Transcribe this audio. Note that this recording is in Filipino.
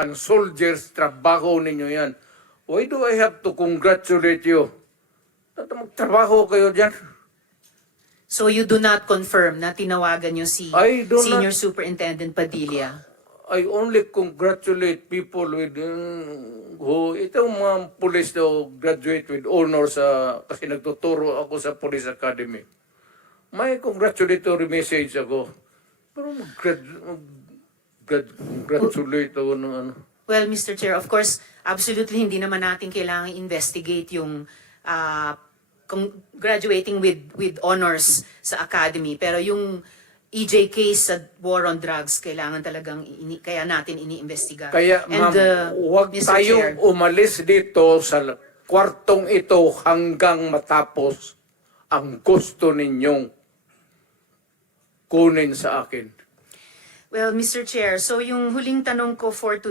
and soldiers, trabaho ninyo yan. Why do I have to congratulate you? Magtrabaho kayo dyan. So you do not confirm na tinawagan niyo si I do Senior not- Superintendent Padilla? I only congratulate people with who itong mga police daw graduate with honors kasi nagtuturo ako sa Police Academy. May congratulatory message ako. Pero congratulate ako ng ano. Well, Mr. Chair, of course, absolutely hindi naman natin kailangan investigate yung graduating with honors sa academy. Pero yung EJ case sa war on drugs, kailangan talagang kaya natin iniimbestiga. Kaya ma'am, huwag Mr. tayong Chair, umalis dito sa kwartong ito hanggang matapos ang gusto ninyong kunin sa akin. well, Mr. Chair, so yung huling tanong ko for today,